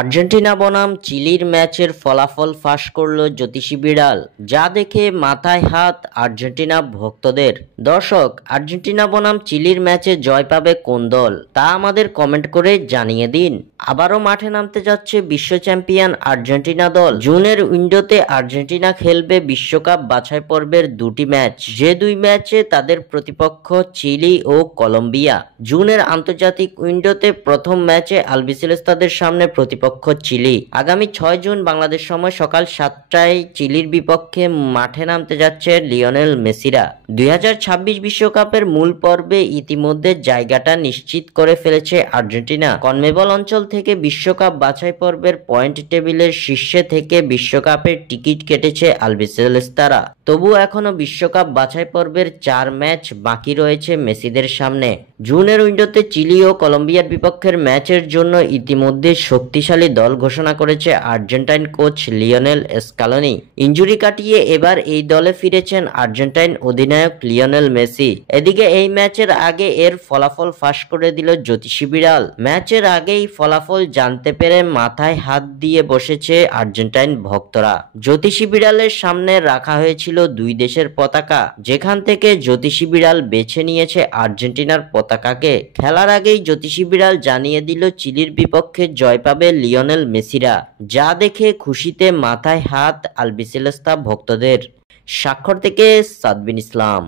Argentina বনাম চিলির ম্যাচের ফলাফল ফাঁস করল জ্যোতিষী বিড়াল, যা দেখে মাথায় হাত আর্জেন্টিনা ভক্তদের। দর্শক, আর্জেন্টিনা বনাম চিলির ম্যাচে জয় পাবে কোন দল তা আমাদের কমেন্ট করে জানিয়ে দিন। আবারও মাঠে নামতে যাচ্ছে বিশ্ব চ্যাম্পিয়ন আর্জেন্টিনা দল। জুনের উইন্ডোতে আর্জেন্টিনা খেলবে বিশ্বকাপ বাছাই পর্বের দুটি ম্যাচ, যে দুই ম্যাচে তাদের প্রতিপক্ষ চিলি ও কলম্বিয়া। জুনের আন্তর্জাতিক উইন্ডোতে প্রথম ম্যাচে আলবিসেলেস্তাদের সামনে প্রতিপক্ষ চিলি। আগামী 6 জুন বাংলাদেশ সময় সকাল 7টায় চিলির বিপক্ষে মাঠে নামতে যাচ্ছে লিওনেল মেসিরা। 2026 বিশ্বকাপের মূল পর্বে ইতিমধ্যে জায়গাটা নিশ্চিত করে ফেলেছে আর্জেন্টিনা। কনমেবল অঞ্চল থেকে বিশ্বকাপ বাছাই পর্বের পয়েন্ট টেবিলের শীর্ষে থেকে বিশ্বকাপের টিকিট কেটেছে আলবিসেলেস্তারা। তবুও এখনো বিশ্বকাপ বাছাই পর্বের 4 ম্যাচ বাকি রয়েছে মেসিদের সামনে। জুনের উইন্ডোতে চিলি ও কলম্বিয়ার বিপক্ষের ম্যাচের জন্য ইতিমধ্যে শক্তিশালী দল ঘোষণা করেছে Argentine coach Lionel Scaloni. Injury কাটিয়ে এবার এই দলে ফিরেছেন আর্জেন্টাইন অধিনায়ক লিওনেল মেসি। এদিকে এই ম্যাচের আগে এর ফলাফল ফাঁস করে দিল জ্যোতিষী বিড়াল। ম্যাচের আগেই ফলাফল জানতে পেরে মাথায় হাত দিয়ে বসেছে আর্জেন্টাইন ভক্তরা। জ্যোতিষী বিড়ালের সামনে রাখা হয়েছিল দুই দেশের পতাকা, যেখান থেকে জ্যোতিষী বিড়াল বেছে নিয়েছে আর্জেন্টিনার পতাকাকে। খেলার আগেই জ্যোতিষী বিড়াল জানিয়ে দিল চিলির বিপক্ষে জয় পাবে লিওনেল মেসিরা, যা দেখে খুশিতে মাথায় হাত আলবিসেলেস্তা ভক্তদের। স্বাক্ষর থেকে সাদবিন ইসলাম।